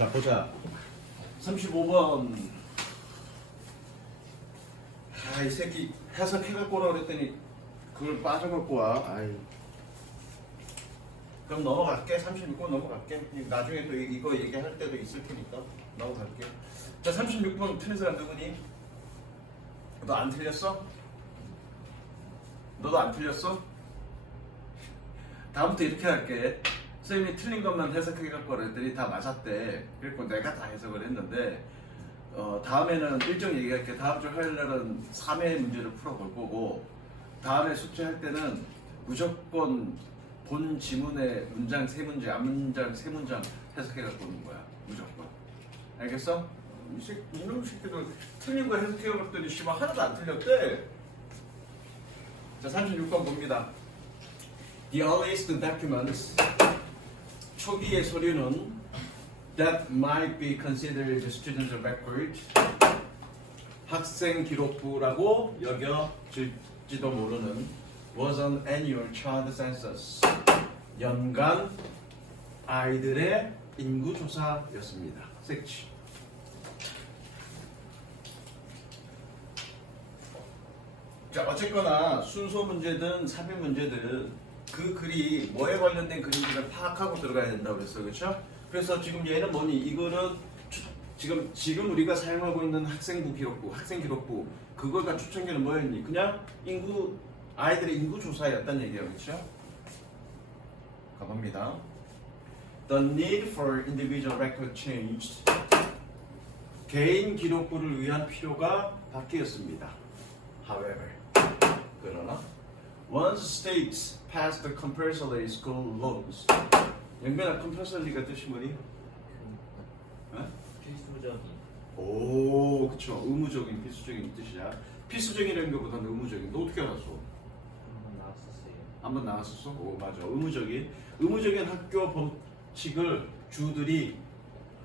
자, 보자. 35번. 아, 이 새끼 해석해갖고 오라 그랬더니 그걸 빠져갖고 와. 아이. 그럼 넘어갈게. 36번 넘어갈게. 나중에 또 이거 얘기할 때도 있을 테니까 넘어갈게. 자, 36번 틀린 사람 누구니? 너 안 틀렸어? 너도 안 틀렸어? 다음부터 이렇게 할게. 선생님이 틀린 것만 해석해갖고 그랬더니 다 맞았대. 그리고 내가 다 해석을 했는데 다음에는 일정 얘기할게. 다음 주 화요일날은 3회 문제를 풀어볼 거고 다음에 숙제할 때는 무조건 본 지문의 문장 3문제, 앞문장 3문장 해석해갖고 오는 거야. 무조건. 알겠어? 이놈 새끼들 틀린 거 해석해봤더니 씨발 하나도 안 틀렸대. 자, 36번 봅니다. The earliest documents, 초기의 서류는 that might be considered student record, 학생 기록부라고 여겨질지도 모르는 was an annual child census, 연간 아이들의 인구조사였습니다. 색치. 자, 어쨌거나 순서 문제든 삽입 문제든 그 글이 뭐에 관련된 글인지를 파악하고 들어가야 된다고 그랬어. 그렇죠? 그래서 지금 얘는 뭐니? 이거는 지금 우리가 사용하고 있는 학생 기록부 그거가 추천기는 뭐였니? 그냥 아이들의 인구 조사였단 얘기예요. 그렇죠? 가봅니다. The need for individual record changed. 개인 기록부를 위한 필요가 바뀌었습니다. However, 그러나 once states passed the compulsory school laws. 영변아, compulsory가 뜻이 뭐니? 필수적인. 오, 그쵸. 의무적인, 필수적인 뜻이야. 필수적이라는 것보다는 의무적인. 너 어떻게 알았어? 한번 나왔었어요. 한번 나왔었어? 오, 맞아. 의무적인 학교 법칙을 주들이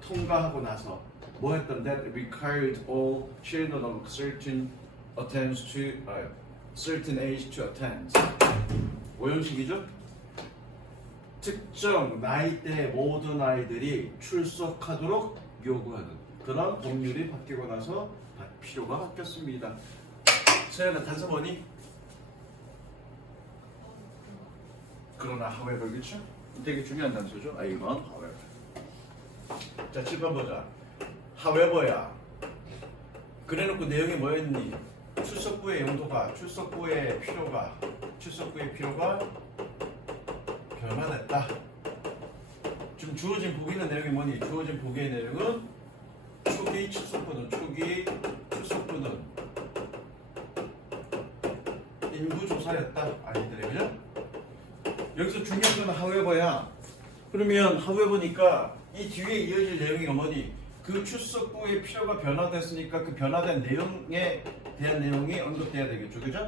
통과하고 나서 뭐 했던 that required all children of certain age to attend. 오형식이죠? 특정 나이대 모든 아이들이 출석하도록 요구하는 그런 법률이 바뀌고 나서 필요가 바뀌었습니다. 서연아, 단서 뭐니? 그러나 however, 그렇죠? 되게 중요한 단서죠. 이건 however. 자, 7번 보자. however야. 그래놓고 내용이 뭐였니? 출석부의 용도가, 출석부의 필요가 변화됐다. 지금 주어진 보기의 내용이 뭐니? 주어진 보기의 내용은 초기 출석부는 인구조사였다. 아이들의, 그죠? 여기서 중요한 건 however야. 그러면 however니까 이 뒤에 이어질 내용이 뭐니? 그 출석부의 필요가 변화됐으니까 그 변화된 내용에 대한 내용이 언급돼야 되겠죠, 그죠?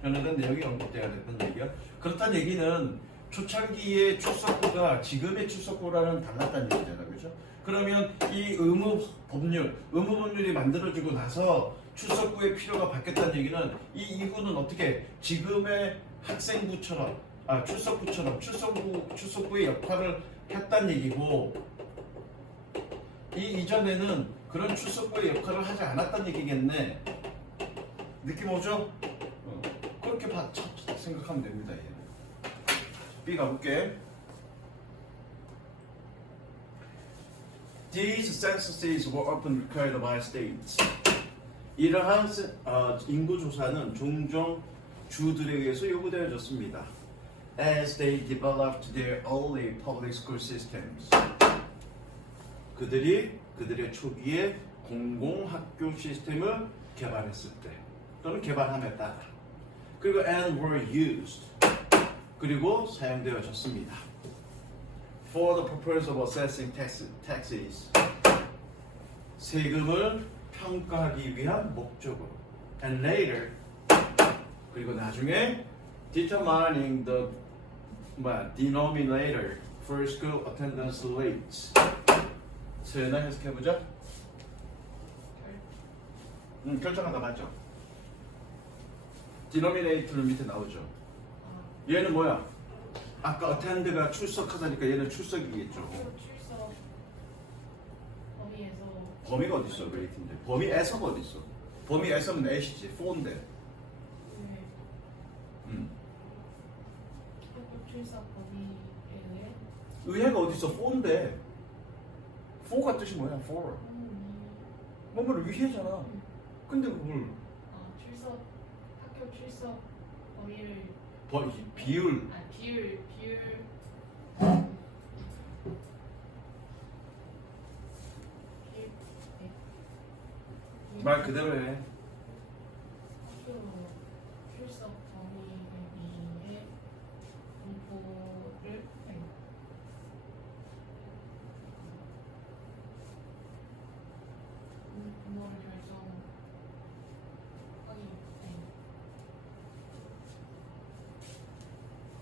변화된 내용이 언급돼야 됐던 얘기야. 그렇다는 얘기는 초창기의 출석부가 지금의 출석부랑은 달랐다는 얘기잖아, 그죠? 그러면 이 의무법률이 만들어지고 나서 출석부의 필요가 바뀌었다는 얘기는 이 이후는 어떻게 지금의 학생부처럼, 출석부의 역할을 했다는 얘기고, 이 이전에는 그런 출석부의 역할을 하지 않았다는 얘기겠네. 느낌 오죠? 그렇게 생각하면 됩니다. 얘는. B 가볼게. These censuses were often required by states. 이러한 인구조사는 종종 주들에 의해서 요구되어졌습니다. As they developed their early public school systems. 그들의 초기에 공공학교 시스템을 개발했을 때 또는 개발함에 따라 그리고 and were used 그리고 사용되어졌습니다. For the purpose of assessing taxes 세금을 평가하기 위한 목적으로 and later 그리고 나중에 determining the denominator for school attendance rates. 서연아, 해석해보자. 결정하다 맞죠? 디노미네이터는 밑에 나오죠. 얘는 뭐야? 아까 attend가 출석하다니까 얘는 출석이겠죠. 출석. 범위가 어디 있어? 웨이트인데. 범위에서가 어디 있어? 범위에서는 at이지. for인데. 네. 음. 학교 출석 범위에 의해 의해가 어디 있어? for인데. for가 뜻이 뭐야? for. 뭐뭐를 위해잖아. 근데 그걸 출석 학교 출석 범위를 비율. 비율 말 그대로 해. 학교 출석 범위에 의해 분포를 분모를 결정하기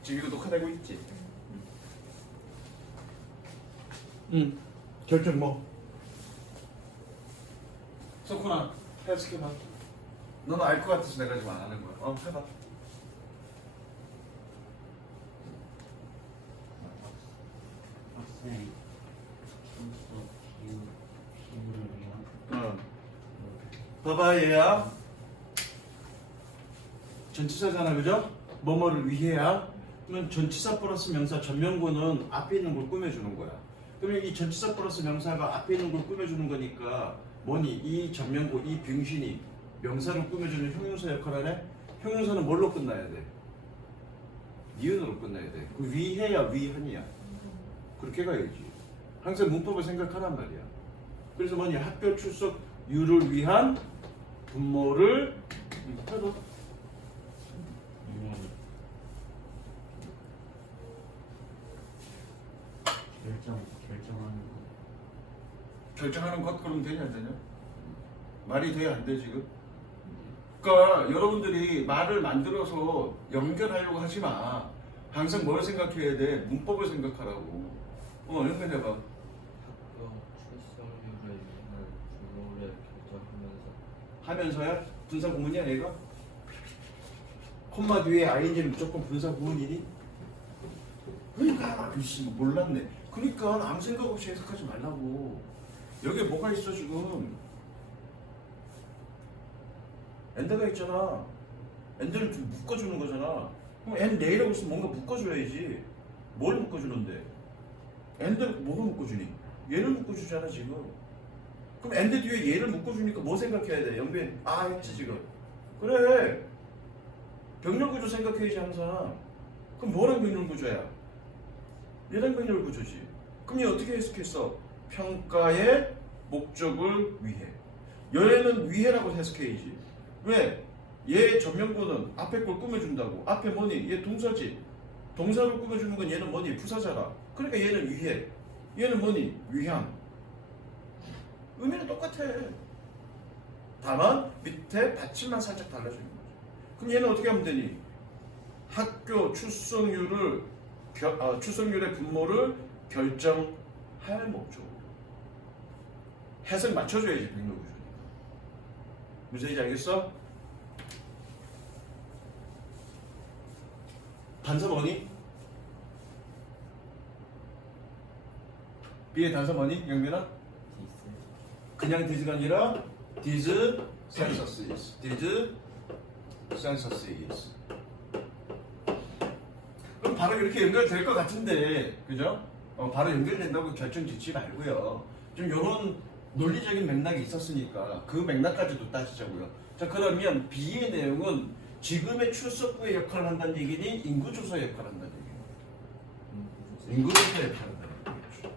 지금 이거 녹화되고 있지? 응. 결정 뭐? 석훈아, 해석해봐. 너는 알 것 같아서 내가 지금 안 하는 거야. 해봐. 학생 출석 비율을 위한 봐봐 얘야. 전치사잖아, 그죠? 뭐뭐를 위해야. 그러면 전치사 플러스 명사 전명구는 앞에 있는 걸 꾸며주는 거야. 그러면 이 전치사 플러스 명사가 앞에 있는 걸 꾸며주는 거니까 뭐니? 이 전명구, 이 병신이 명사를 꾸며주는 형용사 역할을 하네? 형용사는 뭘로 끝나야 돼? 니은으로 끝나야 돼. 그 위해야 위한이야. 그렇게 가야지. 항상 문법을 생각하란 말이야. 그래서 뭐니? 학교 출석률을 위한 분모를 해봐. 결정하는 거. 결정하는 것 그러면 되냐 안 되냐? 말이 돼 안 돼 지금? 그러니까 여러분들이 말을 만들어서 연결하려고 하지 마. 항상 뭘 생각해야 돼? 문법을 생각하라고. 연결해봐. 학교 출석률을 위한 분모를 결정하면서 하면서야? 분사 구문이야 얘가? 콤마 뒤에 ing는 무조건 분사 구문이니? 그러니까 이씨 몰랐네. 그러니까 아무 생각 없이 해석하지 말라고. 여기에 뭐가 있어 지금? 엔드가 있잖아. 엔드는 좀 묶어주는 거잖아. 그럼 엔 레이라고 있으면 뭔가 묶어줘야지. 뭘 묶어주는데? 엔드 뭐가 묶어주니? 얘를 묶어주잖아 지금. 그럼 엔드 뒤에 얘를 묶어주니까 뭐 생각해야 돼? 영빈 했지 지금. 그래. 병렬구조 생각해야지 항상. 그럼 뭐랑 병렬구조야? 얘랑 병렬구조지. 그럼 얘 어떻게 해석했어? 평가의 목적을 위해. 얘는 위해라고 해석해야지. 왜? 얘 전명구는 앞에 걸 꾸며준다고. 앞에 뭐니? 얘 동사지. 동사를 꾸며주는 건 얘는 뭐니? 부사잖아. 그러니까 얘는 위해. 얘는 뭐니? 위한. 의미는 똑같아. 다만 밑에 받침만 살짝 달라지는 거지. 그럼 얘는 어떻게 하면 되니? 학교 출석률을 출석률의 분모를 결정할 목적. 해석 맞춰줘야지 병렬구조니까. 무슨 얘기인지 알겠어? 단서 뭐니? B의 단서 뭐니? 영민아? 그냥 this가 아니라 this census is. this census is. 그럼 바로 이렇게 연결될 것 같은데, 그죠? 바로 연결된다고 결정 짓지 말고요. 좀 이런 논리적인 맥락이 있었으니까 그 맥락까지도 따지자고요. 자, 그러면 B의 내용은 지금의 출석부의 역할을 한다는 얘기니 인구조사 역할을 한다는 얘기니? 인구조사 역할을 한다는 얘기죠.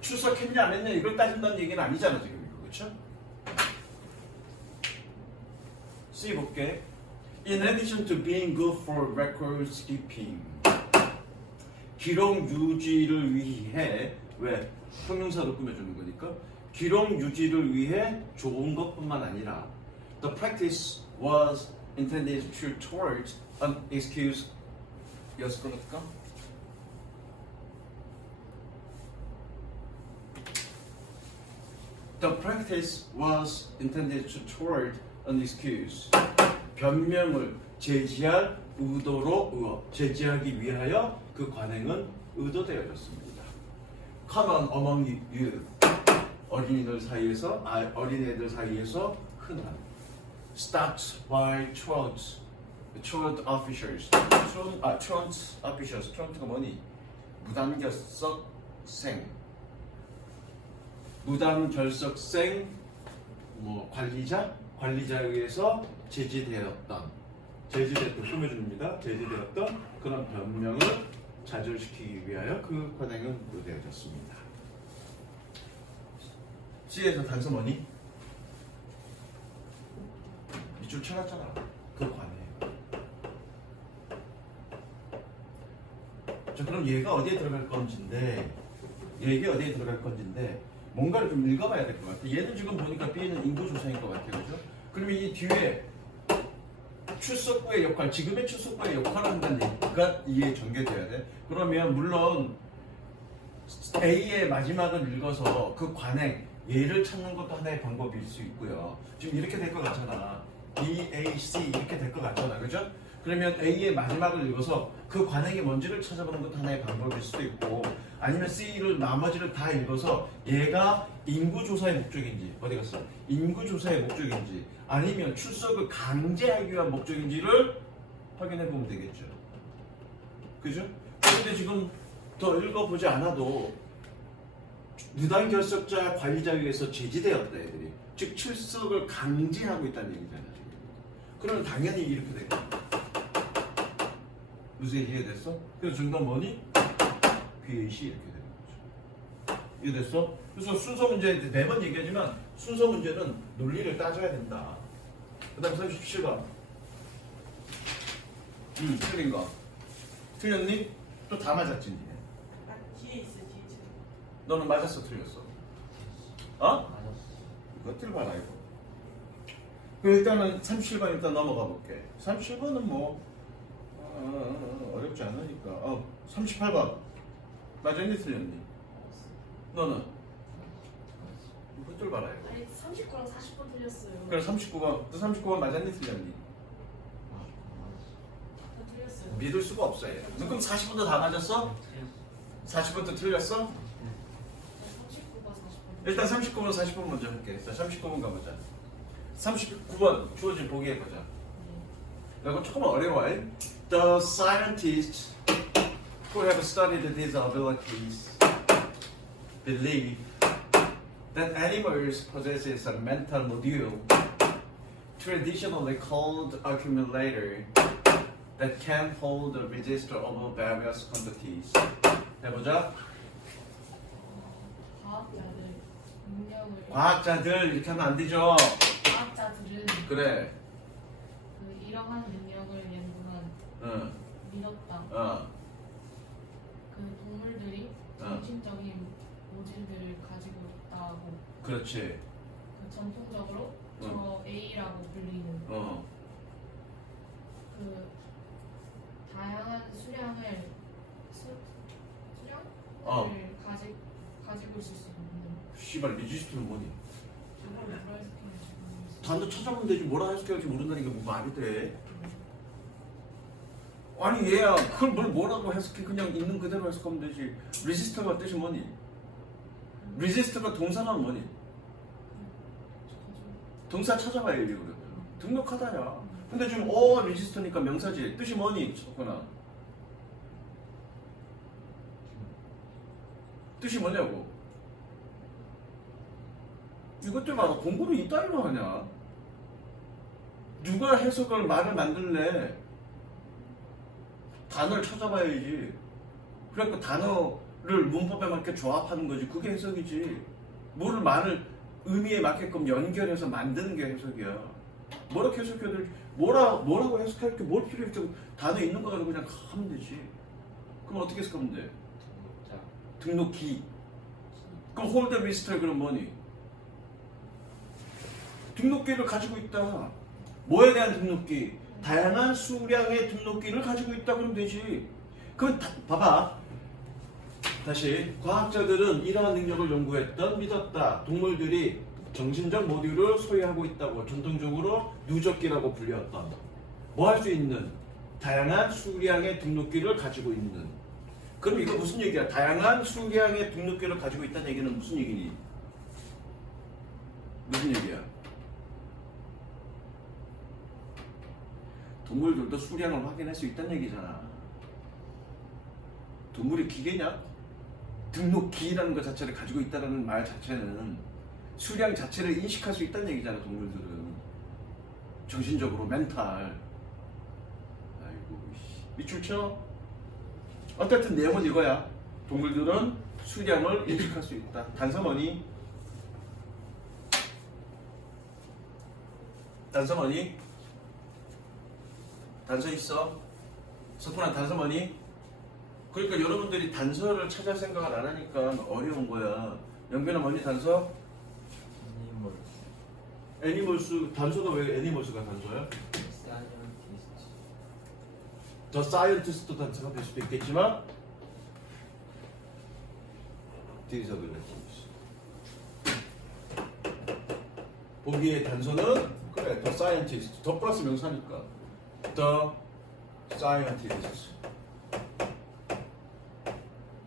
출석했냐 안 했냐 이걸 따진다는 얘기는 아니잖아 지금 이거. 그렇죠? C 볼게. In addition to being good for records keeping, 기록 유지를 위해, 왜? 형용사로 꾸며주는 거니까 기록 유지를 위해 좋은 것뿐만 아니라 the practice was intended to towards an excuse. 여섯 거 넣을까? The practice was intended to toward an excuse. 변명을 제지할 의도로 제지하기 위하여 그 관행은 의도되어졌습니다. common among youth. 어린이들 사이에서 어린애들 사이에서 흔한. Stocked by truant officials. truant officials. truant가 뭐니? 무단결석생. 무단결석생 뭐 관리자에 의해서 제지되었던 꾸며줍니다. 제지되었던 그런 변명을 좌절시키기 위하여 그 관행은 무대해졌습니다. C에서 단서 뭐니? 밑줄 쳐놨잖아. 그 관행. 자, 그럼 얘가 어디에 들어갈 건지인데 뭔가를 좀 읽어봐야 될 것 같아. 얘는 지금 보니까 B는 인구조사인 것 같아요, 그죠? 그러면 이 뒤에 출석부의 역할, 지금의 출석부의 역할을 한다는 얘기가 이해에 전개돼야 돼. 그러면 물론 A의 마지막을 읽어서 그 관행, 얘를 찾는 것도 하나의 방법일 수 있고요. 지금 이렇게 될 것 같잖아. B, A, C 이렇게 될 것 같잖아, 그죠? 그러면 A의 마지막을 읽어서 그 관행이 뭔지를 찾아보는 것도 하나의 방법일 수도 있고, 아니면 C를 나머지를 다 읽어서 얘가 인구조사의 목적인지, 어디 갔어? 인구조사의 목적인지, 아니면 출석을 강제하기 위한 목적인지를 확인해 보면 되겠죠. 그죠? 그런데 지금 더 읽어보지 않아도 무단결석자 관리자에 의해서 제지되었다, 애들이. 즉 출석을 강제하고 있다는 얘기잖아, 지금. 그러면 당연히 이렇게 되겠다. 무슨 이해됐어? 그래서 정답 뭐니? BAC 이렇게 되는 거죠. 이해됐어? 그래서 순서 문제 매번 얘기하지만 순서 문제는 논리를 따져야 된다. 그 다음 37번. 틀린 거. 틀렸니? 또 다 맞았지, 니네. 뒤에 있어, 뒤에 있어. 너는 맞았어, 틀렸어? 어? 맞았어. 이것들 봐라, 이거. 그럼 일단은 37번 일단 넘어가 볼게. 37번은 뭐 어렵지 않으니까. 38번. 맞았니, 틀렸니? 너는? 이것들 봐라, 이거. 아니 39랑 40번 틀렸어요. 그래, 39번. 너 39번 맞았니, 틀렸니? 다 틀렸어요. 믿을 수가 없어, 얘. 너 그럼 40번도 다 맞았어? 40번도 틀렸어? 39번 40번. 일단 39번, 40번 먼저 할게. 자, 39번 가보자. 39번 주어진 보기 해보자. 이거 조금 어려워. The scientists who have studied these abilities believe that animals possess a mental module, traditionally called accumulator, that can hold a register of various quantities. 해보자. 과학자들 능력을 과학자들 이렇게 하면 안 되죠. 과학자들은 그래. 그 이러한 능력을 연구한 응. 믿었다. 그 동물들이 정신적인 모질들을 가지고 있다고. 그렇지. 그 전통적으로 저 A라고 불리는 그 다양한 수량을 가지고 있을 수 있는. 씨발 리지스트는 뭐니? 저걸 뭐라 해석해야지 모르겠어요. 단도 찾아보면 되지 뭐라 해석해야지 모른다니까 뭐 말이 돼. 아니 얘야 그걸 뭐라고 해석해. 그냥 있는 그대로 해석하면 되지. 리지스터가 뜻이 뭐니? 리지스터가 동사는 뭐니? 동사 찾아봐야지 그러면. 등록하다야. 근데 지금 리지스터니까 명사지. 뜻이 뭐니? 쳤구나. 뜻이 뭐냐고. 이것들 봐라. 공부를 이따위로 하냐. 누가 해석을 말을 만들래. 단어를 찾아봐야지. 그러니까 단어를 문법에 맞게 조합하는 거지. 그게 해석이지. 뭐를 말을 의미에 맞게끔 연결해서 만드는 게 해석이야. 뭐라고 해석해야 될지, 뭐라고 해석할 게 뭘 필요해. 단어 있는 거 가지고 그냥 하면 되지. 그럼 어떻게 해석하면 돼? 등록기. 그럼 홀드 리스트 그럼 뭐니? 등록기를 가지고 있다. 뭐에 대한 등록기? 다양한 수량의 등록기를 가지고 있다 그러면 되지. 그럼 봐봐. 다시 과학자들은 이러한 능력을 연구했던 믿었다. 동물들이 정신적 모듈을 소유하고 있다고 전통적으로 누적기라고 불렸던 뭐 할 수 있는 다양한 수량의 등록기를 가지고 있는 그럼 이거 무슨 얘기야? 다양한 수량의 등록기를 가지고 있다는 얘기는 무슨 얘기니? 무슨 얘기야? 동물들도 수량을 확인할 수 있다는 얘기잖아. 동물이 기계냐? 등록기라는 것 자체를 가지고 있다는 말 자체는 수량 자체를 인식할 수 있다는 얘기잖아. 동물들은 정신적으로 멘탈. 아이고 밑줄 쳐. 어쨌든 내용은 이거야. 동물들은 수량을 인식할 수 있다. 단서 뭐니? 단서 뭐니? 단서 있어? 석훈아 단서 뭐니? 그러니까 여러분들이 단서를 찾을 생각을 안 하니까 어려운 거야. 영변아 뭐니 단서? 애니멀스. 애니멀스. 단서가 왜 애니멀스가 단서야? 사이언티스트. 더 사이언티스트 단서가 될 수도 있겠지만 디서블레티스 보기의 단서는 그래 더 사이언티스트. 더 플러스 명사니까 더 사이언티스트.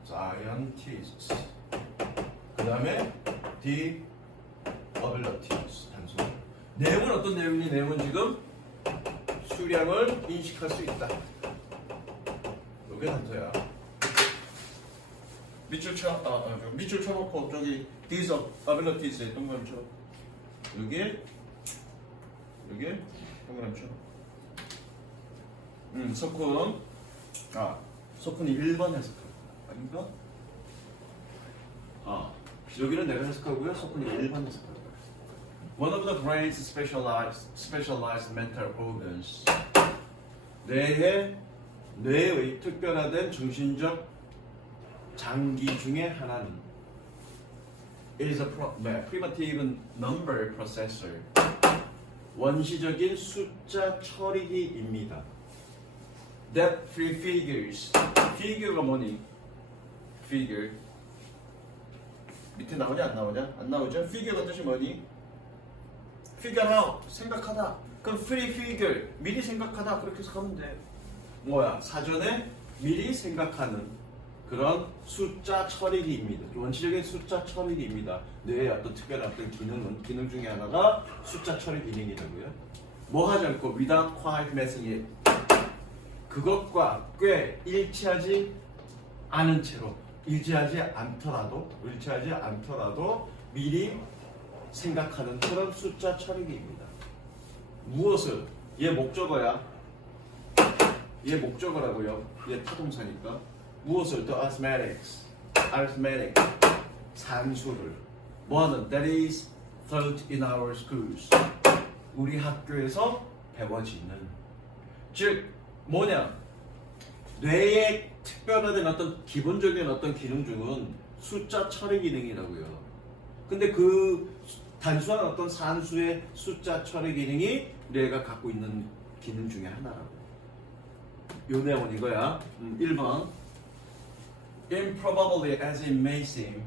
사이언티스트. 그 다음에 the abilities 단서. 내용은 어떤 내용이니? 내용은 지금 수량을 인식할 수 있다. 이게 단서야. 밑줄 쳐. 밑줄 쳐놓고 저기 these abilities에 동그라미 쳐. 여기 동그라미 쳐. 석훈. 석훈이 1번 해석할 거야. 아닌가? 여기는 내가 해석하고요. 석훈이 1번 해석할 거야. One of the brain's specialized mental organs. 뇌의 특별화된 정신적 장기 중에 하나는 is a primitive number processor. 원시적인 숫자 처리기입니다. That prefigures. figure가 뭐니? figure. 밑에 나오냐 안 나오냐? 안 나오죠? figure가 뜻이 뭐니? figure out. 생각하다. 그럼 prefigure. 미리 생각하다. 그렇게 해석하면 돼. 뭐야? 사전에 미리 생각하는 그런 숫자 처리기입니다. 원시적인 숫자 처리기입니다. 뇌의 어떤 특별한 어떤 기능 중에 하나가 숫자 처리 기능이라고요. 뭐 하지 않고 without quite messing it. 그것과 꽤 일치하지 않은 채로 일치하지 않더라도 미리 생각하는 그런 숫자 처리기입니다. 무엇을? 얘 목적어야. 얘 목적어라고요. 얘 타동사니까. 무엇을? The arithmetic. 산수를. 뭐하는? That is taught in our schools. 우리 학교에서 배워지는. 즉 뭐냐? 뇌의 특별화된 어떤 기본적인 어떤 기능 중은 숫자 처리 기능이라고요. 근데 그 단순한 어떤 산수의 숫자 처리 기능이 뇌가 갖고 있는 기능 중에 하나라고. 요 내용은 이거야. 1번. Improbably as it may seem,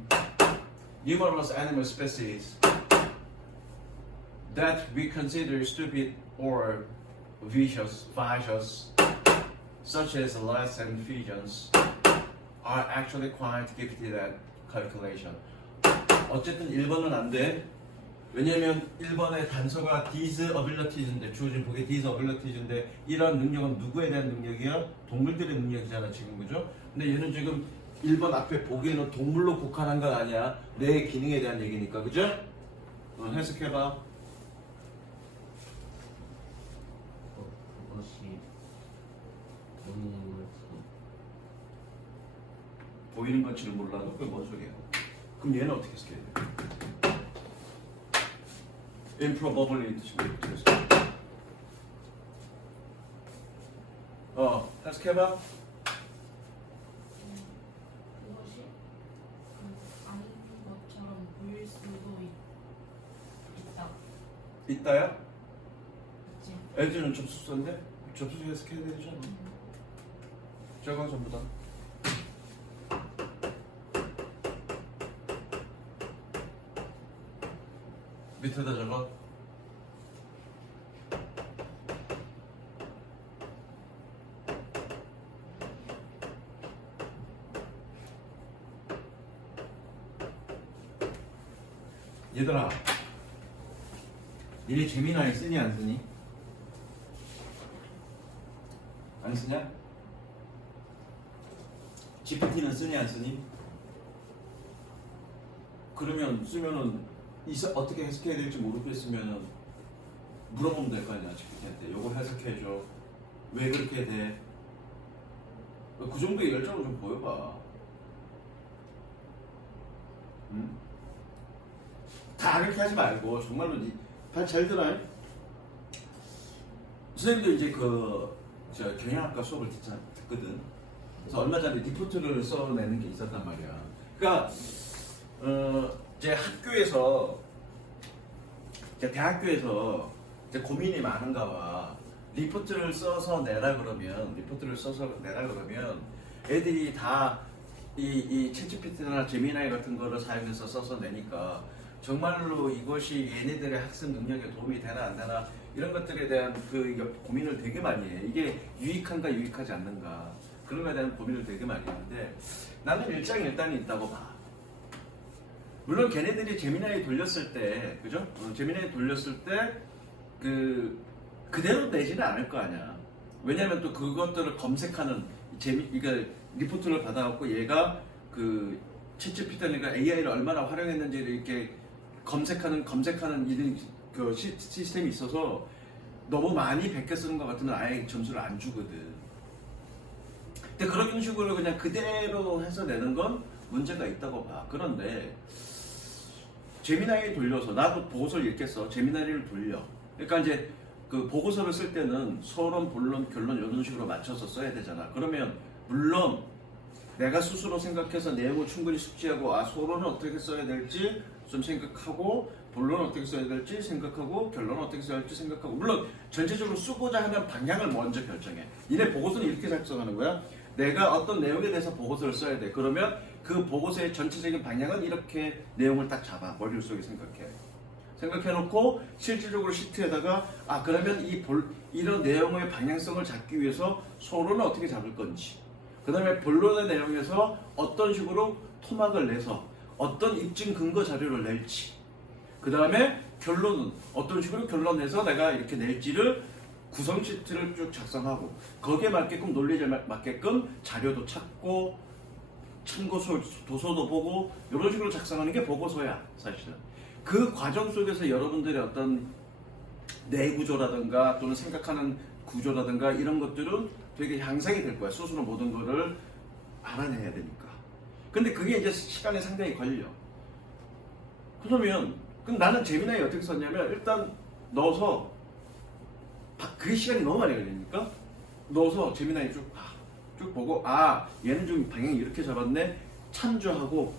numerous animal species that we consider stupid or vicious, such as lice and pigeons, are actually quite gifted at calculation. 어쨌든 1번은 안 돼. 왜냐면 1번의 단서가 these abilities인데 주어진 보기에 these abilities인데 이런 능력은 누구에 대한 능력이야? 동물들의 능력이잖아 지금 그죠? 근데 얘는 지금 1번 앞에 보기에는 동물로 국한한 건 아니야. 뇌의 기능에 대한 얘기니까 그죠? 해석해봐. 그것이 보이는 것이 보이는 건지는 몰라도 그게 뭔 소리야? 그럼 얘는 어떻게 해석해야 돼? improbably 뜻이 뭐야? 해석해봐. 그것이 아닌 것처럼 보일 수도 있다. 있다야? 그치? LG는 접수서인데 접수서 해석해야 되잖아. 저건 전부 다. 밑에다 적어. 얘들아, 니네 재미나이 쓰니 안 쓰니? 안 쓰냐? GPT는 쓰니 안 쓰니? 그러면 쓰면은 어떻게 해석해야 될지 모르겠으면은 물어보면 될 거 아니야, GPT한테. 요걸 해석해줘. 왜 그렇게 돼? 그 정도의 열정을 좀 보여봐. 응? 다 그렇게 하지 말고 정말로 잘 들어요. 선생님도 이제 저 경영학과 수업을 듣거든. 그래서 얼마 전에 리포트를 써내는 게 있었단 말이야. 그러니까 제 학교에서, 제 대학교에서 이제 고민이 많은가 봐. 리포트를 써서 내라 그러면 애들이 다 이 챗GPT나 제미나이 같은 거를 사용해서 써서 내니까 정말로 이것이 얘네들의 학습 능력에 도움이 되나 안 되나 이런 것들에 대한 고민을 되게 많이 해. 이게 유익한가 유익하지 않는가 그런 거에 대한 고민을 되게 많이 하는데 나는 일장일단이 있다고 봐. 물론 걔네들이 제미나이 돌렸을 때, 그죠? 제미나이 돌렸을 때 그대로 내지는 않을 거 아니야. 왜냐면 또 그것들을 검색하는 그러니까 리포트를 받아갖고 얘가 챗GPT니까 AI를 얼마나 활용했는지를 이렇게 검색하는 시스템이 있어서 너무 많이 베껴 쓰는 것 같으면 아예 점수를 안 주거든. 근데 그런 식으로 그냥 그대로 해서 내는 건 문제가 있다고 봐. 그런데 제미나이 돌려서 나도 보고서를 읽겠어. 제미나이를 돌려. 그러니까 이제 그 보고서를 쓸 때는 서론, 본론, 결론 이런 식으로 맞춰서 써야 되잖아. 그러면 물론 내가 스스로 생각해서 내용을 충분히 숙지하고 서론은 어떻게 써야 될지 좀 생각하고 본론은 어떻게 써야 될지 생각하고 결론은 어떻게 써야 할지 생각하고 물론 전체적으로 쓰고자 하는 방향을 먼저 결정해. 니네 보고서는 이렇게 작성하는 거야. 내가 어떤 내용에 대해서 보고서를 써야 돼. 그러면 그 보고서의 전체적인 방향은 이렇게 내용을 딱 잡아. 머릿속에 생각해놓고 실질적으로 시트에다가 그러면 이런 내용의 방향성을 잡기 위해서 서론은 어떻게 잡을 건지 그 다음에 본론의 내용에서 어떤 식으로 토막을 내서 어떤 입증 근거 자료를 낼지 그 다음에 결론은 어떤 식으로 결론 내서 내가 이렇게 낼지를 구성 시트를 쭉 작성하고 거기에 맞게끔 논리에 맞게끔 자료도 찾고 참고 도서도 보고 이런 식으로 작성하는 게 보고서야 사실은. 그 과정 속에서 여러분들의 어떤 내구조라든가 또는 생각하는 구조라든가 이런 것들은 되게 향상이 될 거야. 스스로 모든 거를 알아내야 되니까. 근데 그게 이제 시간이 상당히 걸려. 그러면 그럼 나는 제미나이 어떻게 썼냐면 일단 넣어서 그게 시간이 너무 많이 걸리니까 넣어서 제미나이 쭉 보고 얘는 좀 방향이 이렇게 잡았네 참조하고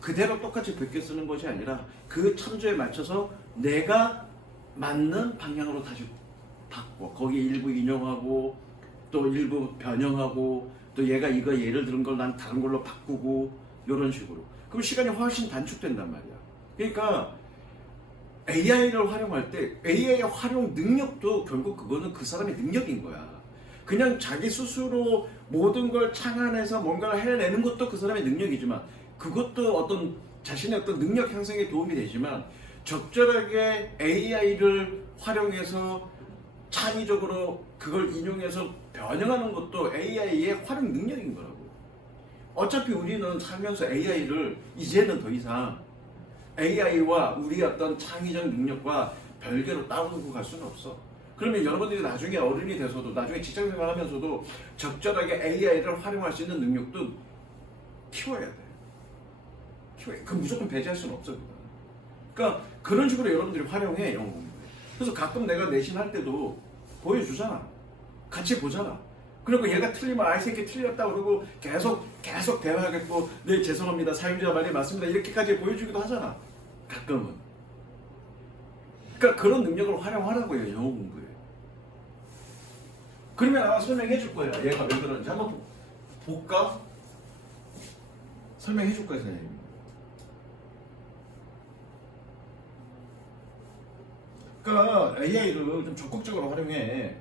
그대로 똑같이 베껴 쓰는 것이 아니라 그 참조에 맞춰서 내가 맞는 방향으로 다시 바꿔. 거기에 일부 인용하고 또 일부 변형하고 또 얘가 이거 예를 들은 걸 난 다른 걸로 바꾸고 이런 식으로. 그럼 시간이 훨씬 단축된단 말이야. 그러니까 AI를 활용할 때 AI의 활용 능력도 결국 그거는 그 사람의 능력인 거야. 그냥 자기 스스로 모든 걸 창안해서 뭔가를 해내는 것도 그 사람의 능력이지만 그것도 어떤 자신의 어떤 능력 향상에 도움이 되지만 적절하게 AI를 활용해서 창의적으로 그걸 인용해서 변형하는 것도 AI의 활용 능력인 거라고. 어차피 우리는 살면서 AI를 이제는 더 이상 AI와 우리 어떤 창의적 능력과 별개로 따로두고 갈 수는 없어. 그러면 여러분들이 나중에 어른이 돼서도 나중에 직장생활 하면서도 적절하게 AI를 활용할 수 있는 능력도 키워야 돼. 그 무조건 배제할 수는 없어. 그러니까 그런 식으로 여러분들이 활용해 영어 공부에. 그래서 가끔 내가 내신 할 때도 보여주잖아. 같이 보잖아. 그리고 얘가 틀리면 이 새끼 틀렸다 그러고 계속 대화하겠고 네 죄송합니다 사용자 말이 맞습니다 이렇게까지 보여주기도 하잖아. 가끔은. 그러니까 그런 능력을 활용하라고요 영어 공부에. 그러면 아마 설명해 줄 거예요. 얘가 왜 그러는지 한번 볼까? 설명해 줄 거예요 선생님. 그러니까 AI를 좀 적극적으로 활용해.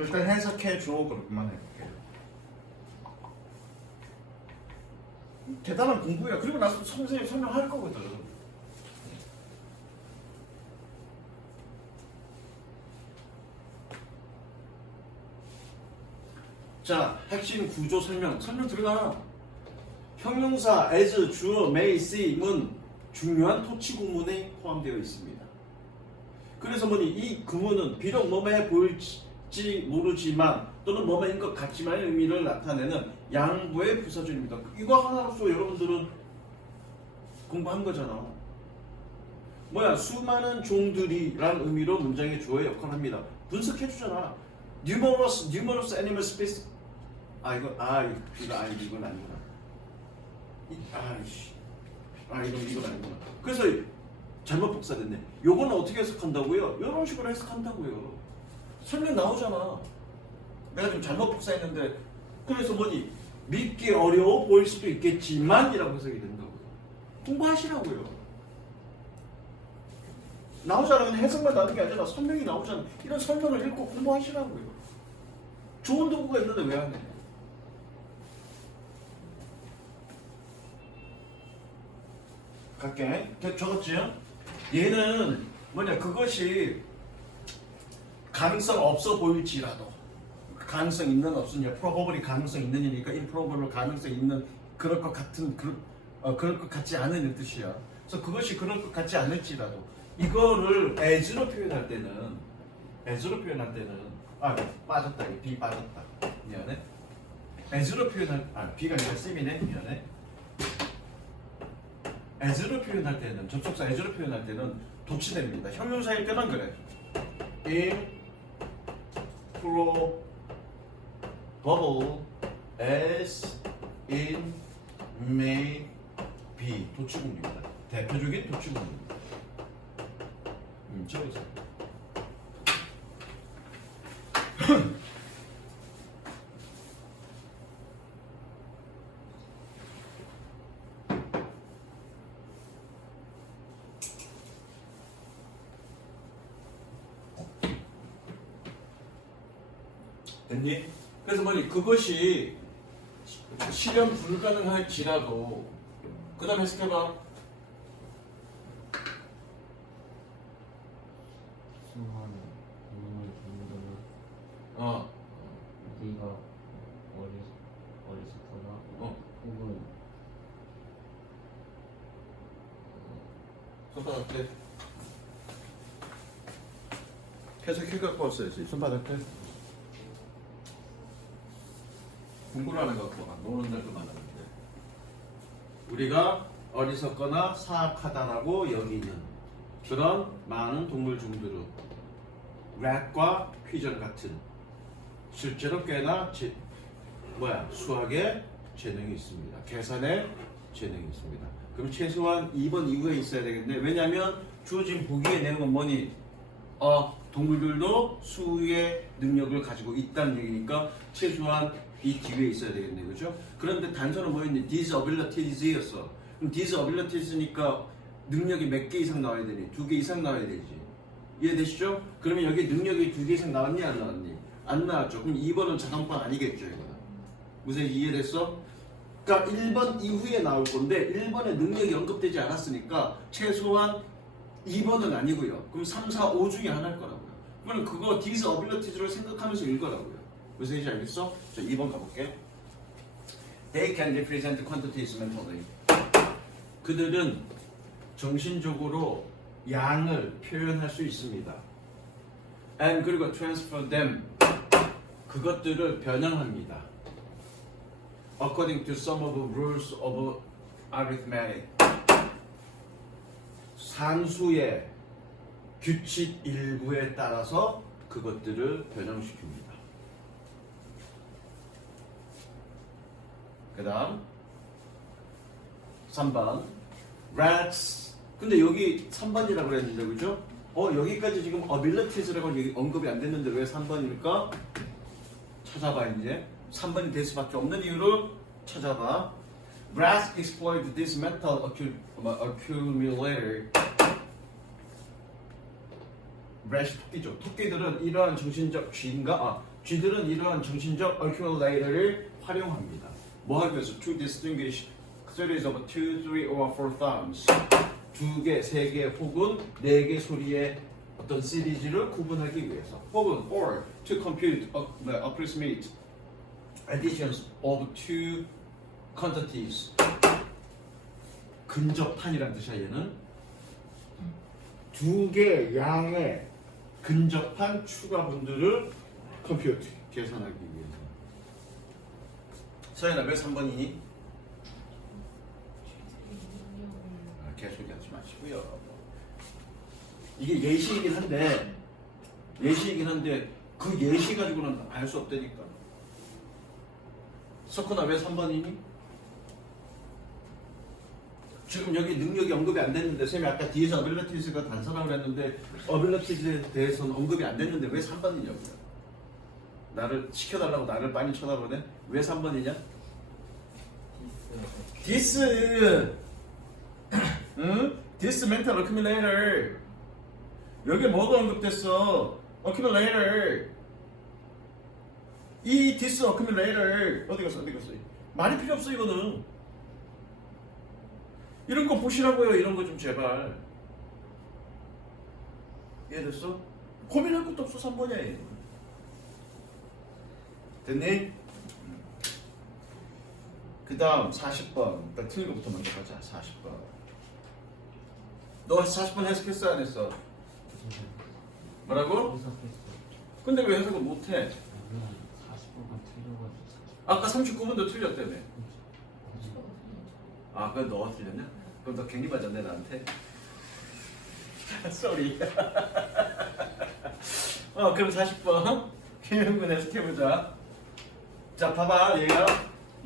일단 해석해 줘 그렇게만 해볼게요. 대단한 공부야. 그리고 나서 선생님 설명할 거거든. 자, 핵심 구조 설명 들어가. 형용사 as, 주어, may, seem은 중요한 토치 구문에 포함되어 있습니다. 그래서 뭐니 이 구문은 비록 뭐뭐해 보일지 모르지만 또는 뭐뭐인 것 같지만의 의미를 나타내는 양보의 부사절입니다. 이거 하나로서 여러분들은 공부한 거잖아. 뭐야 수많은 종들이란 의미로 문장의 주어의 역할을 합니다. 분석해 주잖아. numerous animal species. 이건 아니구나. 이건 아니구나. 그래서 잘못 복사됐네. 요거는 어떻게 해석한다고요? 이런 식으로 해석한다고요. 설명 나오잖아. 내가 좀 잘못 복사했는데 그래서 뭐니 믿기 어려워 보일 수도 있겠지만 이라고 해석이 된다고요. 공부하시라고요. 나오잖아. 그냥 해석만 나오는 게 아니라 설명이 나오잖아. 이런 설명을 읽고 공부하시라고요. 좋은 도구가 있는데 왜 안 해? 갈게. 적었지요? 얘는 뭐냐 그것이 가능성 없어 보일지라도 가능성 있는 없으냐 probably 가능성 있느냐니까 improbable 가능성 있는 그럴 것 같은 그럴 것 같지 않은 뜻이야. 그래서 그것이 그럴 것 같지 않을지라도 이거를 as로 표현할 때는 빠졌다. 이 B 빠졌다. 미안해. as로 표현할 B가 아니라 C이네. 미안해. as로 표현할 때는 접속사 as로 표현할 때는 도치됩니다. 형용사일 때는 그래. improbable as in may be 도치구문입니다. 대표적인 도치구문입니다. 적으세요. 됐니? 그래서 뭐니 그것이 실현 불가능할지라도 그 다음에 해석해봐. 수많은 동물 종들은 네가 어리석거나 혹은 손바닥 때 해석해 갖고 왔어야지. 손바닥 때 공부를 하는 것 같고 노는 날도 많았는데 우리가 어리석거나 사악하다라고 여기는 그런 많은 동물 종들은 랩과 피전 같은 실제로 꽤나 수학에 재능이 있습니다. 계산에 재능이 있습니다. 그럼 최소한 2번 이후에 있어야 되겠네. 왜냐하면 주어진 보기의 내용은 뭐니? 동물들도 수의 능력을 가지고 있다는 얘기니까 최소한 이 뒤에 있어야 되겠네, 그죠? 그런데 단서는 뭐였니? These abilities였어. 그럼 these abilities니까 능력이 몇 개 이상 나와야 되니? 2개 이상 나와야 되지. 이해되시죠? 그러면 여기 능력이 2개 이상 나왔니, 안 나왔니? 안 나왔죠. 그럼 2번은 자동판 아니겠죠, 이거는. 무슨 이해됐어? 그러니까 1번 이후에 나올 건데 1번에 능력이 언급되지 않았으니까 최소한 2번은 아니고요. 그럼 3, 4, 5 중에 하나일 거라고요. 그러면 그거 these abilities를 생각하면서 읽으라고요. 무슨 얘기인지 알겠어? 자, 2번 가볼게. They can represent quantities mentally. 그들은 정신적으로 양을 표현할 수 있습니다. And 그리고 transfer them. 그것들을 변형합니다. According to some of the rules of arithmetic. 산수의 규칙 일부에 따라서 그것들을 변형시킵니다. 그 다음 3번 rats. 근데 여기 3번이라고 그랬는데 그죠? 여기까지 지금 abilities라고 언급이 안 됐는데 왜 3번일까? 찾아봐. 이제 3번이 될 수밖에 없는 이유를 찾아봐. Rats exploit this mental accumulator. rat이 토끼죠. 토끼들은 이러한 정신적 쥐인가? 쥐들은 이러한 정신적 accumulator를 활용합니다. 뭐 하기 위해서? To distinguish series of 2, 3, or 4 sounds. 2개, 3개 혹은 4개 소리의 어떤 시리즈를 구분하기 위해서 혹은 or to compute approximate additions of two quantities. 근접한이라는 뜻이야 얘는. 2개 양의 근접한 추가분들을 컴퓨트 계산하기 위해서. 서연아 왜 3번이니? 쥐들이 능력을 개소리 하지 마시고요. 이게 예시이긴 한데 그 예시 가지고는 알 수 없다니까. 석훈아 왜 3번이니? 지금 여기 능력이 언급이 안 됐는데 쌤이 아까 뒤에서 어빌리티즈가 단서라고 했는데 어빌리티즈에 대해서는 언급이 안 됐는데 왜 3번이냐고요. 나를 시켜달라고 나를 많이 쳐다보네. 왜 3번이냐? 디스 응? 디스 멘탈 어큐뮬레이터. 여기 뭐가 언급됐어? 어큐뮬레이터. 이 디스 어큐뮬레이터 어디 갔어? 말이 필요 없어 이거는. 이런 거 보시라고요. 이런 거 좀 제발. 이해됐어? 고민할 것도 없어. 3번이야 얘. 됐니? 그 다음 40번. 일단 틀린 거부터 먼저 가자. 40번. 너 40번 해석했어 안 했어? 뭐라고? 해석했어. 근데 왜 해석을 못해? 40번만 틀려가지고. 아까 39번도 틀렸다며. 쥐가 아, 그건 너가 틀렸냐? 그럼 너 갱리 맞았네 나한테. 쏘리. 그럼 40번 김영근 해석해보자. 자 봐봐 얘가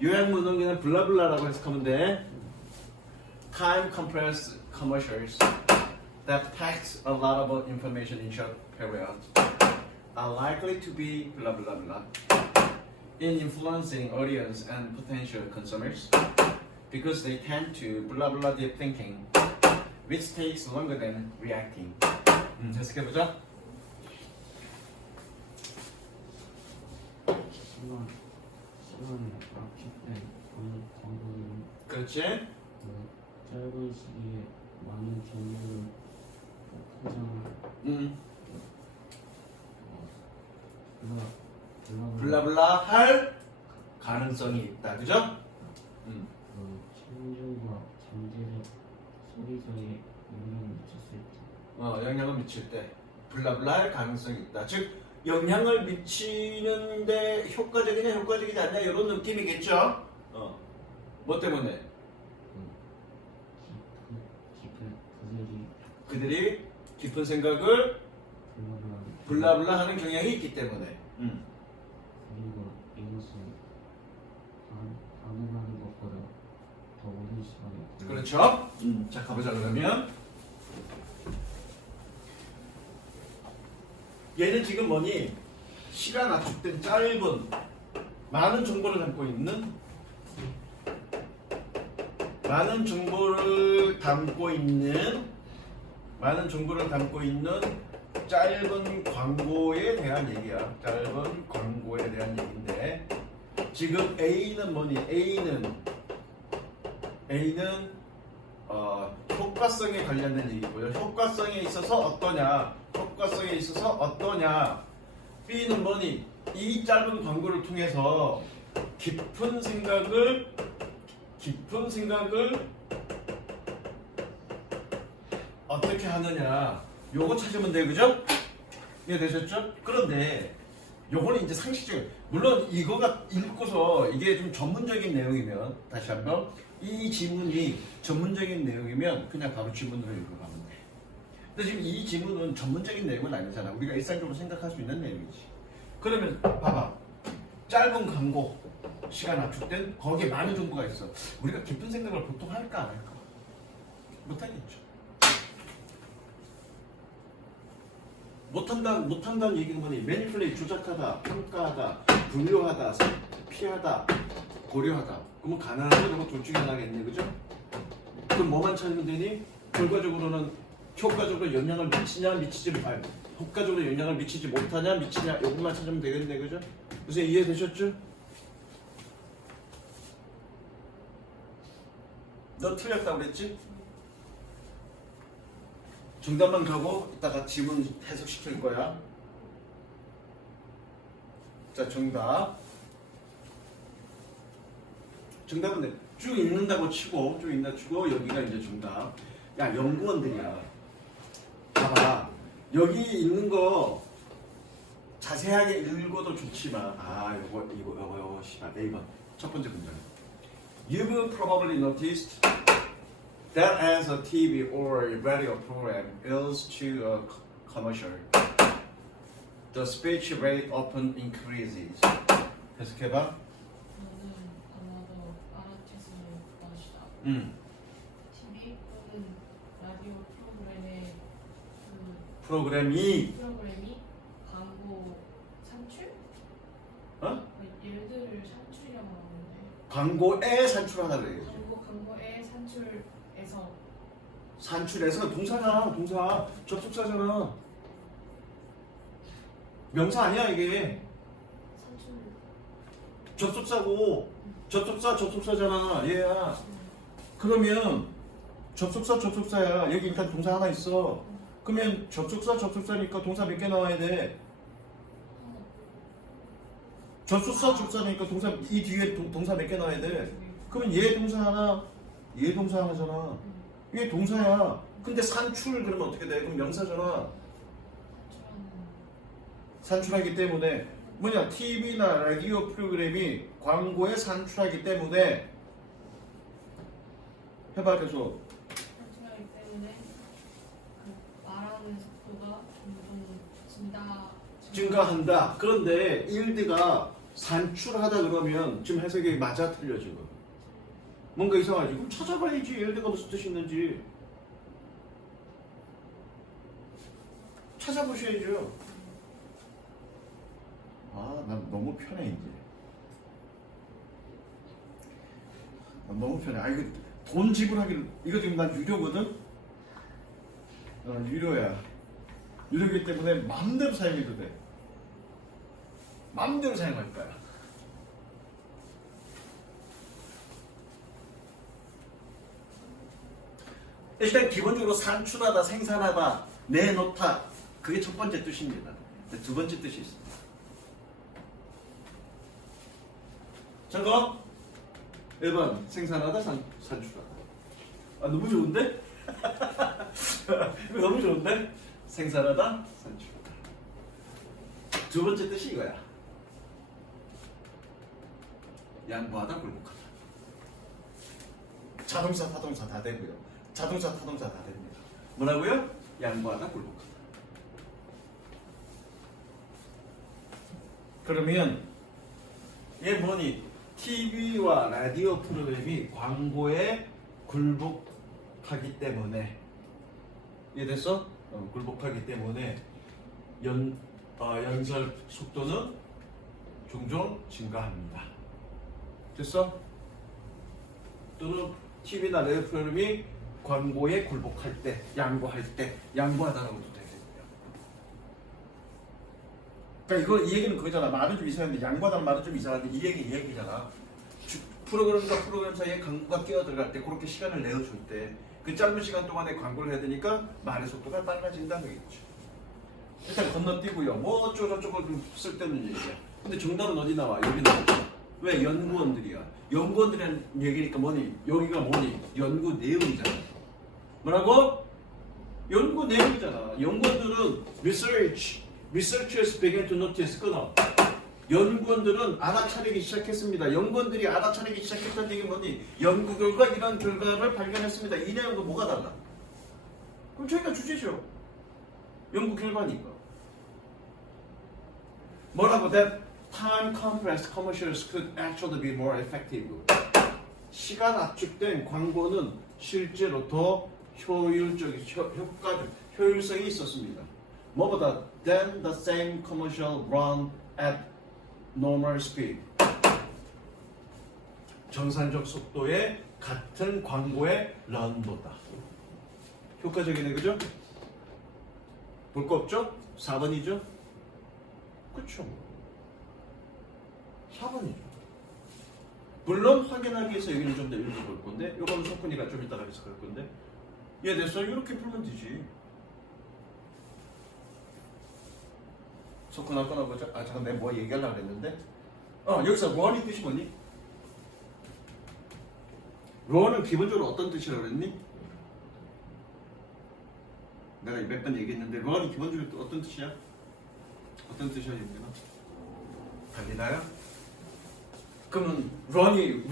요약문은 그냥 블라블라라고 해석하면 돼. Time compressed commercials that packed a lot of information in short periods are likely to be blah blah blah in influencing audience and potential consumers because they tend to blah blah deep thinking which takes longer than reacting. 해석해보자. 시간이 아낄 때 광고는 그렇지? 짧은 시기에 많은 정보를 포장을 블라블라 할 가능성이 있다. 그죠? 심중과 잠재력 소리저에 영향을 미칠 수 있다. 영향을 미칠 때 블라블라 할 가능성이 있다. 즉 영향을 미치는데 효과적이냐 효과적이지 않냐 이런 느낌이겠죠? 뭐 때문에? 그들이 깊은 생각을 블라블라 하는 경향이 있기 때문에. 그리고 이것은 반응하는 것보다 더 오랜 시간이 그렇죠? 자 가보자 그러면. 얘는 지금 뭐니? 시간 압축된 짧은 많은 정보를 담고 있는 짧은 광고에 대한 얘기야. 짧은 광고에 대한 얘기인데 지금 A는 뭐니? A는 효과성에 관련된 얘기고요. 효과성에 있어서 어떠냐? B는 뭐니? 이 짧은 광고를 통해서 깊은 생각을 어떻게 하느냐 요거 찾으면 돼요. 그죠? 이해되셨죠? 그런데 요거는 이제 상식적인, 물론 이거가 읽고서 이게 좀 전문적인 내용이면 다시 한번 이 지문이 전문적인 내용이면 그냥 바로 지문으로 읽어가면 돼. 근데 지금 이 지문은 전문적인 내용은 아니잖아. 우리가 일상적으로 생각할 수 있는 내용이지. 그러면 봐봐. 짧은 광고 시간 압축된 거기에 많은 정보가 있어. 우리가 깊은 생각을 보통 할까 안 할까? 못하겠죠. 못한다는 얘기는 뭐니? 매니플레이, 조작하다, 평가하다, 분류하다, 피하다, 고려하다. 그러면 가능하죠? 저거 둘 중에 하나겠네, 그죠? 그럼 뭐만 찾으면 되니? 결과적으로는 효과적으로 영향을 미치냐 미치지 아니 효과적으로 영향을 미치지 못하냐 미치냐 이것만 찾으면 되겠네 그죠? 그래서 이해되셨죠? 너 틀렸다고 그랬지? 정답만 가고 이따가 지문 해석시킬 거야. 자 정답. 정답은 쭉 읽는다고 치고 쭉 읽는다 치고 여기가 이제 정답. 야 연구원들이야. 봐봐 여기 있는 거 자세하게 읽어도 좋지만 요거 씨발 1번 첫 번째 문장. You've probably noticed that as a TV or radio program goes to a commercial, the speech rate often increases. 해석해봐. 저는 아마도 알아채시는 것이다. 음. TV 또는 라디오 프로그램이 프로그램이 광고 산출? 어? 예를 들을 산출이라고 하는데 광고에 산출하다 그래요. 광고의 산출에서 산출해서 동사잖아 동사 접속사잖아 명사 아니야 이게 산출 접속사고 접속사잖아 얘야. 그러면 접속사야 여기 일단 동사 하나 있어. 그러면 접속사니까 동사 몇 개 나와야 돼? 접속사니까 동사 이 뒤에 동사 몇 개 나와야 돼? 그러면 얘 동사 하나 얘 동사 하나잖아. 이게 동사야. 근데 산출 그러면 어떻게 돼? 그럼 명사잖아. 산출하기 때문에 뭐냐 TV나 라디오 프로그램이 광고에 산출하기 때문에 해봐 계속. 산출하기 때문에 그 말하는 속도가 점점 증가한다. 그런데 일드가 산출하다 그러면 지금 해석이 맞아 틀려 지금. 뭔가 이상하지. 그럼 찾아봐야지 일드가 무슨 뜻이 있는지. 찾아보셔야죠. 난 너무 편해 이제. 난 너무 편해. 이거 돈 지불하기를 이거 지금 난 유료거든. 유료야. 유료이기 때문에 마음대로 사용해도 돼. 마음대로 사용할 거야. 일단 기본적으로 산출하다, 생산하다, 내놓다 그게 첫 번째 뜻입니다. 두 번째 뜻이 있습니다. 잠깐 1번 생산하다, 산출하다. 너무 좋은데? 이거 너무 좋은데? 생산하다, 산출하다. 두 번째 뜻이 이거야. 양보하다, 굴복하다. 자동차, 타동차 다 되고요. 자동차, 타동차 다 됩니다. 뭐라고요? 양보하다, 굴복하다. 그러면 얘 뭐니? TV와 라디오 프로그램이 광고에 굴복하기 때문에 이해됐어? 굴복하기 때문에 연설 속도는 종종 증가합니다. 됐어? 또는 TV나 라디오 프로그램이 광고에 굴복할 때, 양보할 때, 양보하다라고도 되겠네요. 그러니까 이 얘기는 그거잖아. 말은 좀 이상한데 양보하다는 말은 좀 이상한데 이 얘기잖아. 프로그램과 프로그램 사이에 광고가 끼어들어갈 때 그렇게 시간을 내어줄 때 그 짧은 시간 동안에 광고를 해야 되니까 말의 속도가 빨라진다는 얘기죠. 일단 건너뛰고요. 뭐 어쩌고저쩌고 좀 쓸데없는 얘기야. 근데 정답은 어디 나와? 여기 나와. 왜? 연구원들이야. 연구원들이란 얘기니까 뭐니? 여기가 뭐니? 연구 내용이잖아. 뭐라고? 연구 내용이잖아. 연구원들은 researchers began to notice 끊어. 연구원들은 알아차리기 시작했습니다. 연구원들이 알아차리기 시작했다는 얘기는 뭐니? 연구 결과 이런 결과를 발견했습니다. 이 내용과 뭐가 달라? 그럼 저희가 주제죠. 연구 결과니까. 뭐라고? That time compressed commercials could actually be more effective. 시간 압축된 광고는 실제로 더 효율성이 있었습니다. 뭐보다 than the same commercial run at normal speed. 정상적 속도의 같은 광고의 런보다 효과적이네, 그죠? 볼 거 없죠? 4번이죠? 그쵸. 4번이죠. 물론 확인하기 위해서 여기는 좀 더 읽어볼 건데 요거는 석훈이가 좀 이따가 해석할 건데 이해됐어? 이렇게 풀면 되지. 석훈아 끊어보자. 아 잠깐 내가 뭐 얘기하려고 했는데 여기서 런이 뜻이 뭐니? 런은 기본적으로 어떤 뜻이라고 그랬니? 내가 몇 번 얘기했는데 런이 기본적으로 어떤 뜻이야? 어떤 뜻이야 윤민아? 달리나요? 그러면 runny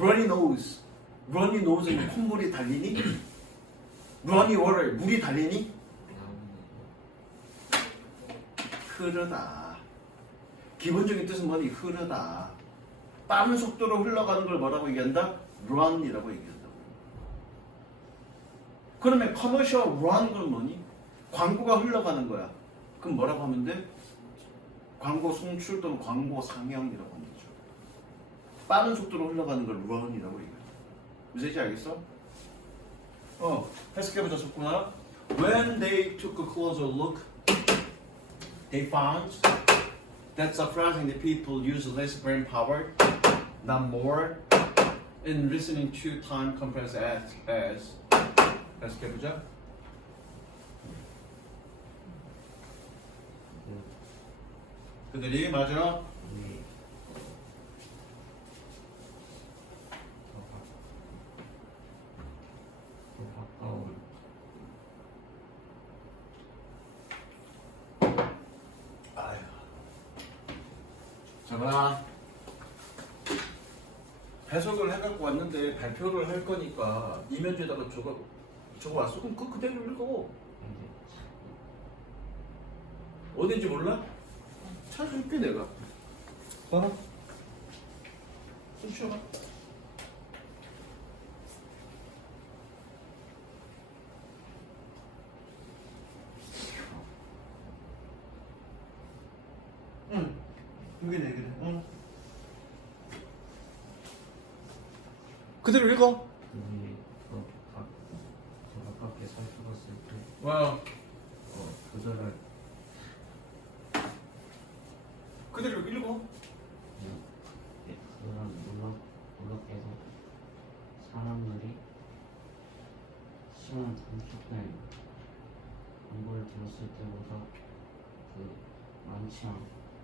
nose는 콧물이 달리니? runny water 물이 달리니? 흐르다. 기본적인 뜻은 뭐니? 흐르다. 빠른 속도로 흘러가는 걸 뭐라고 얘기한다? run이라고 얘기한다고. 그러면 commercial run은 뭐니? 광고가 흘러가는 거야. 그럼 뭐라고 하면 돼? 광고 송출 또는 광고 상영이라고 하는 거죠. 빠른 속도로 흘러가는 걸 run이라고 얘기해. 무슨 얘기인지 알겠어? 해석해보자 속구나. When they took a closer look, they found that surprisingly people use less brain power, not more, in listening to time compressed as. 해석해보자. 그들이 맞아. 아휴. 정아. 해석을 해갖고 왔는데 발표를 할 거니까 이면지에다가 저거 왔어? 그럼 그대로 읽어. 어딘지 몰라? 찾아줄게 내가. 봐라. 좀 쉬어봐. 응. 여기네 여기네. 응. 그대로 읽어. 가깝게 살펴봤을 때 와. 조절할 그대로 읽어. 그런 노력에서 사람들이 시간 단축된 광고를 들었을 때보다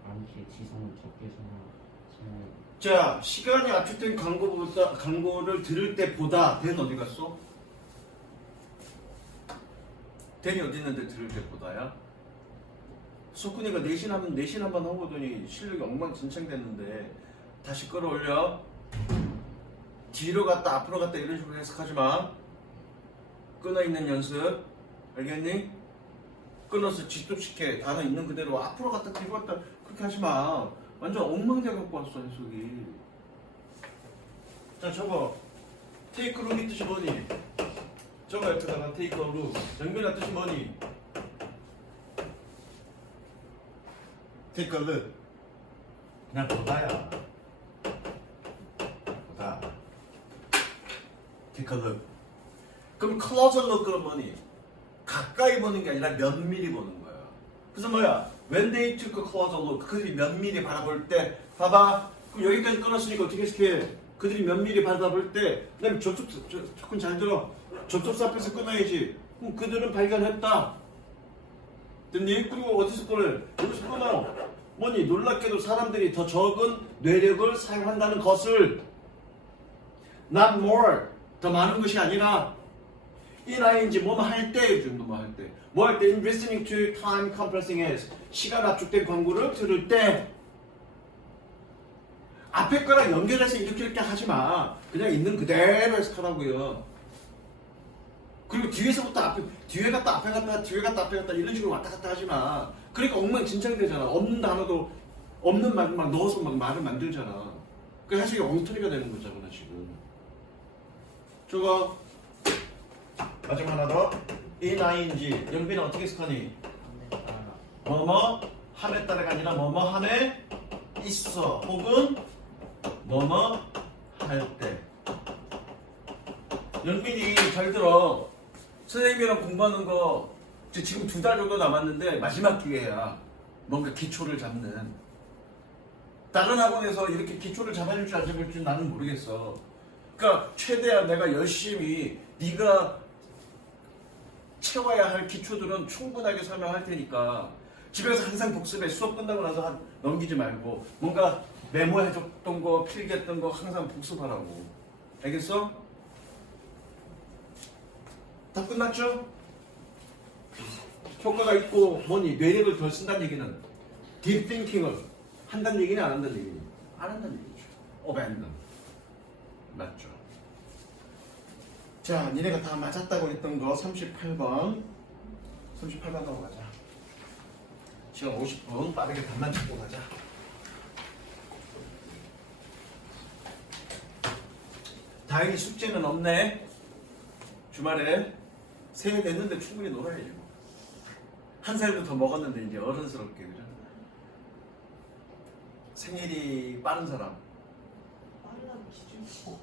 많게 지성을 적게 사용해요. 자, 시간이 압축된 광고를 들을 때보다 댄 어디 갔어? 댄이 어디 있는데 들을 때보다야? 석훈이가 내신 한번 하고 보더니 실력이 엉망진창 됐는데 다시 끌어올려. 뒤로 갔다 앞으로 갔다 이런 식으로 해석하지 마. 끊어있는 연습. 알겠니? 끊어서 집중시켜. 단어 있는 그대로 앞으로 갔다 뒤로 갔다 그렇게 하지 마. 완전 엉망돼 갖고 왔어 해석이. 자 저거 테이크 룸이 뜻이 뭐니? 저거 옆에다가 테이크 룸. 정민아 뜻이 뭐니? 테이크 룸. 그냥 보다야. 보다. 테이크 룸. 그럼 closer look은 뭐니? 가까이 보는 게 아니라 면밀히 보는 거야. 그래서 뭐야? When they took a closer look, 그들이 면밀히 바라볼 때, 봐봐. 그럼 여기까지 끊었으니까 어떻게 해석해? 그들이 면밀히 바라볼 때, 그다음에 조금 잘 들어. 접촉사 앞에서 끊어야지. 그럼 그들은 발견했다. 됐니? 그리고 어디서 끊어? 여기서 끊어. 뭐니? 놀랍게도 사람들이 더 적은 뇌력을 사용한다는 것을 not more, 더 많은 것이 아니라 이라인지 뭐뭐 할 때, 뭐뭐 할 때. 뭐 할 때? In listening to time compressing as. 시간 압축된 광고를 들을 때. 앞에 거랑 연결해서 이렇게 하지 마. 그냥 있는 그대로 해석하라고요. 그리고 뒤에서부터 앞에, 뒤에 갔다 앞에 갔다 뒤에 갔다 앞에 갔다 이런 식으로 왔다 갔다 하지 마. 그러니까 엉망진창이 되잖아. 없는 단어도 없는 말만 막 넣어서 막 말을 만들잖아. 그 해석이 엉터리가 되는 거잖아 지금. 저거 마지막 하나 더. 인ING. 영빈은 어떻게 해석하니? 뭐뭐 함에 따라가 아니라 뭐뭐 함에 있어. 혹은 뭐뭐 할 때. 영빈이 잘 들어. 선생님이랑 공부하는 거 이제 지금 2달 정도 남았는데 마지막 기회야. 뭔가 기초를 잡는. 다른 학원에서 이렇게 기초를 잡아줄 줄 안 잡을 줄 나는 모르겠어. 그러니까 최대한 내가 열심히 네가 채워야 할 기초들은 충분하게 설명할 테니까 집에서 항상 복습해. 수업 끝나고 나서 넘기지 말고 뭔가 메모해줬던 거, 필기했던 거 항상 복습하라고. 알겠어? 다 끝났죠? 효과가 있고 뭐니 뇌력을 덜 쓴다는 얘기는 딥 띵킹을 한다는 얘기는 안 한다는 얘기니? 안 한다는 얘기죠. 어벤든 맞죠? 자, 니네가 다 맞았다고 했던 거 38번 38번 넘어가자. 시간 50분 빠르게 답만 찾고 가자. 다행히 숙제는 없네. 주말에 새해 됐는데 충분히 놀아야지. 한 살도 더 먹었는데 이제 어른스럽게, 그죠? 생일이 빠른 사람, 빠르다고 기준.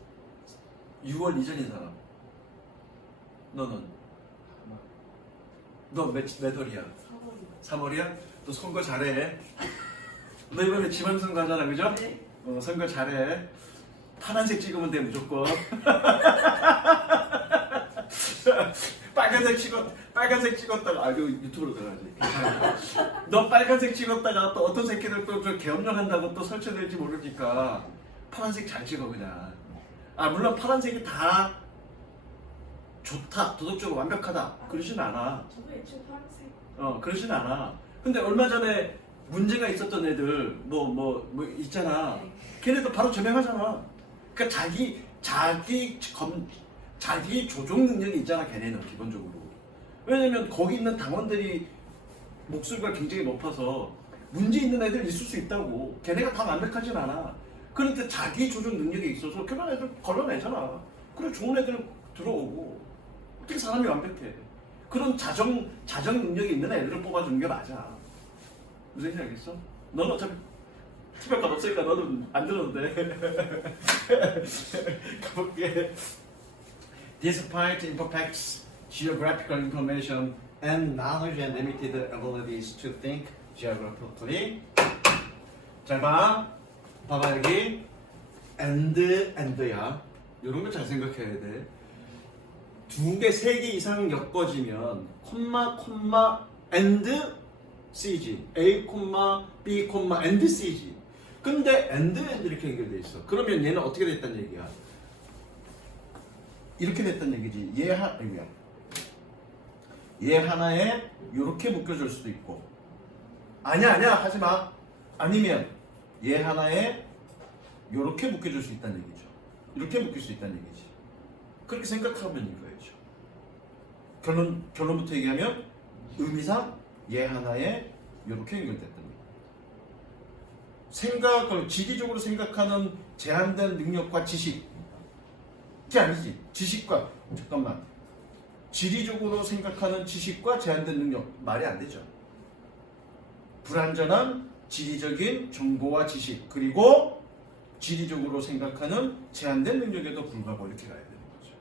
6월 이전인 사람. 너는? 너 몇 월이야? 3월이요. 3월이야? 너 선거 잘해. 너 이번에 지방선거 하잖아, 그죠? 네. 선거 잘해. 파란색 찍으면 돼, 무조건. 빨간색 찍었다가, 이거 유튜브로 들어가지. 괜찮아. 너 빨간색 찍었다가 또 어떤 새끼들 또 개업령한다고 또 설치될지 모르니까 파란색 잘 찍어, 그냥. 물론 파란색이 다 좋다, 도덕적으로 완벽하다. 그러진 않아. 저도 애초에 파란색. 그러진 않아. 근데 얼마 전에 문제가 있었던 애들, 뭐 있잖아. 네. 걔네도 바로 제명하잖아. 그러니까 자기 조종 능력이 있잖아, 걔네는 기본적으로. 왜냐면 거기 있는 당원들이 목소리가 굉장히 높아서 문제 있는 애들 있을 수 있다고. 걔네가 다 완벽하진 않아. 그런데 자기 조종 능력이 있어서 그런 애들 걸러내잖아. 그래 좋은 애들 들어오고. 어떻게 사람이 완벽해? 그런 자정 능력이 있는 애들을 뽑아주는 게 맞아. 무슨 얘기 알겠어? 너는 어차피 투표권 없으니까 너는 안 들어도 돼. 가볼게. Despite imperfect geographical information and knowledge and limited abilities to think geographically. 잘 봐. 봐봐 여기. and야. 이런 거 잘 생각해야 돼. 2개, 3개 이상 엮어지면 콤마, and CG. A, B, and CG. 근데 and 이렇게 연결돼 있어. 그러면 얘는 어떻게 됐다는 얘기야? 이렇게 됐다는 얘기지. 얘 하나에 이렇게 묶여줄 수도 있고. 아니야 하지 마. 아니면 얘 하나에 이렇게 묶여줄 수 있다는 얘기죠. 이렇게 묶일 수 있다는 얘기지. 그렇게 생각하면 이거죠. 결론부터 얘기하면 의미상 얘 하나에 이렇게 연결됐다는 얘기. 생각을 지리적으로 생각하는 제한된 능력과 지식. 그게 아니지. 지식과 지리적으로 생각하는 지식과 제한된 능력 말이 안 되죠. 불완전한 지리적인 정보와 지식 그리고 지리적으로 생각하는 제한된 능력에도 불구하고 이렇게 가야 되는 거죠.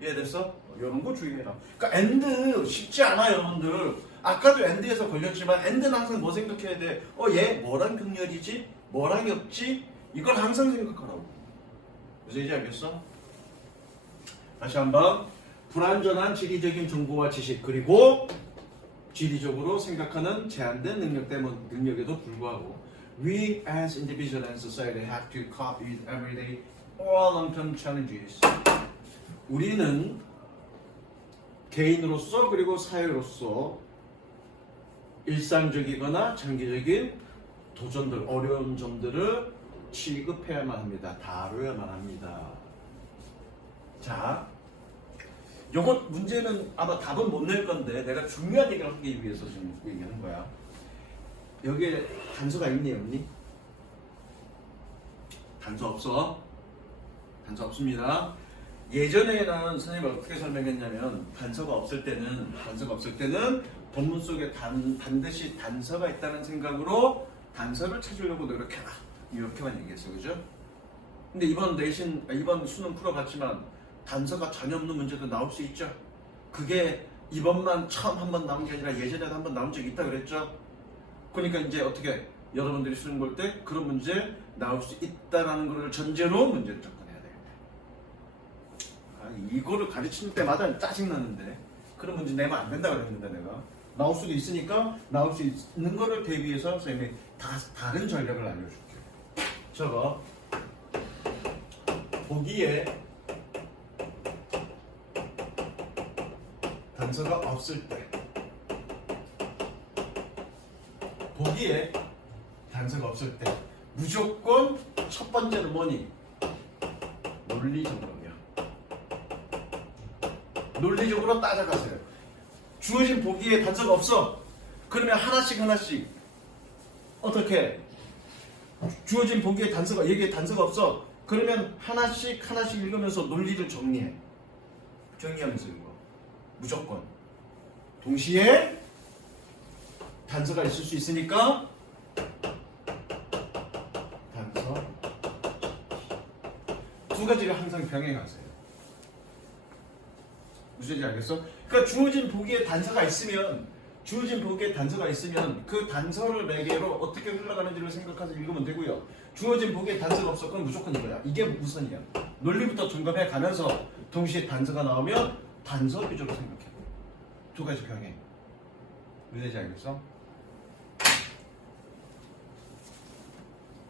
이해됐어? 이런 거 주의해라. 그러니까 and 쉽지 않아요, 여러분들. 아까도 and에서 걸렸지만 and는 항상 뭐 생각해야 돼? 얘 뭐랑 극렬이지? 뭐랑 엮지? 이걸 항상 생각하라고. 무슨 얘기인지 알겠어? 다시 한번. 불완전한 지리적인 정보와 지식 그리고 지리적으로 생각하는 제한된 능력에도 불구하고 we as individual and society have to cope with everyday or long-term challenges. 우리는 개인으로서 그리고 사회로서 일상적이거나 장기적인 도전들, 어려운 점들을 취급해야만 합니다. 다뤄야만 합니다. 자, 요것 문제는 아마 답은 못 낼 건데 내가 중요한 얘기를 하기 위해서 지금 얘기하는 거야. 여기에 단서가 있니 없니? 단서 없어. 단서 없습니다. 예전에는 선생님이 어떻게 설명했냐면 단서가 없을 때는 본문 속에 반드시 단서가 있다는 생각으로 단서를 찾으려고 노력해라. 이렇게만 얘기했어, 그죠? 근데 이번 수능 풀어봤지만 단서가 전혀 없는 문제도 나올 수 있죠. 그게 이번만 처음 한 번 나온 게 아니라 예전에도 한 번 나온 적이 있다 그랬죠? 그러니까 이제 어떻게 여러분들이 수능 볼 때 그런 문제 나올 수 있다라는 것을 전제로 문제를 접근해야 되겠네. 이거를 가르치는 때마다 짜증나는데 그런 문제 내면 안 된다 그랬는데 내가 나올 수도 있으니까 나올 수 있는 거를 대비해서 선생님이 다른 전략을 알려줄게. 저거 보기에 단서가 없을 때 보기에 단서가 없을 때 무조건 첫 번째는 뭐니? 논리 점검이야. 논리적으로 따져가세요. 주어진 보기에 단서가 없어. 그러면 하나씩 어떻게? 주어진 보기에 단서가 여기에 단서가 없어. 그러면 하나씩 읽으면서 논리를 정리해. 정리하면서 읽어. 무조건. 동시에 단서가 있을 수 있으니까 단서 두 가지를 항상 병행하세요. 무슨 얘기인지 알겠어? 그러니까 주어진 보기에 단서가 있으면 그 단서를 매개로 어떻게 흘러가는지를 생각해서 읽으면 되고요. 주어진 보기에 단서가 없어. 그럼 무조건 이거야. 이게 우선이야. 논리부터 점검해 가면서 동시에 단서가 나오면 단서 위주로 생각해. 두 가지 병행. 무슨 얘기인지 알겠어?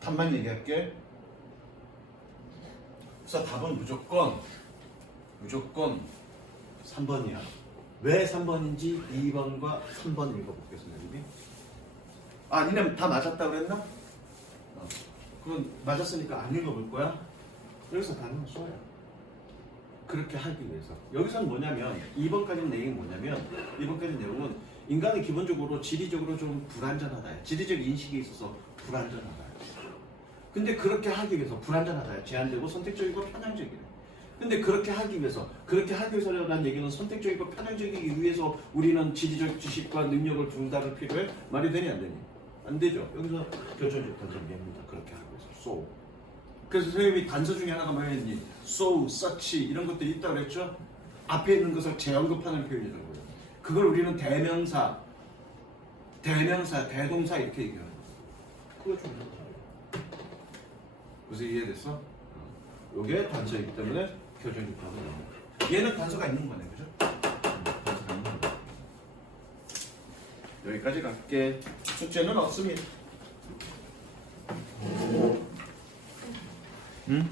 답만 얘기할게. 그래서 답은 무조건 3번이야. 왜 3번인지 2번과 3번 읽어볼게 선생님이. 아 니네 다 맞았다고 그랬나? 그건 맞았으니까 안 읽어볼 거야? 여기서 단어 써요. 그렇게 하기 위해서. 여기서는 뭐냐면 2번까지 내용이 뭐냐면 2번까지 내용은 인간은 기본적으로 지리적으로 좀 불안전하다. 지리적 인식에 있어서 불안전하다. 근데 그렇게 하기 위해서 불안전하다. 제한되고 선택적이고 편향적이래. 근데 그렇게 하기 위해서라는 얘기는 선택적이고 편향적이기 위해서 우리는 지리적 지식과 능력을 둘 다를 필요해? 말이 되니 안 되니? 안 되죠. 여기서 결정적 단서는 얘입니다. 그렇게 하기 위해서. So. 그래서 선생님이 단서 중에 하나가 뭐였니? So, such 이런 것들이 있다고 그랬죠? 앞에 있는 것을 재언급하는 표현이라고 해요. 그걸 우리는 대명사, 대동사 이렇게 얘기하는 거예요. 그거 좀 좋다. 그래서 이해됐어? 요게 단서이기 때문에 표준입하고 나옵니다. 얘는 단서가 있는 거네, 그죠? 단서가 있는 거. 여기까지 갈게. 숙제는 없습니다. 응?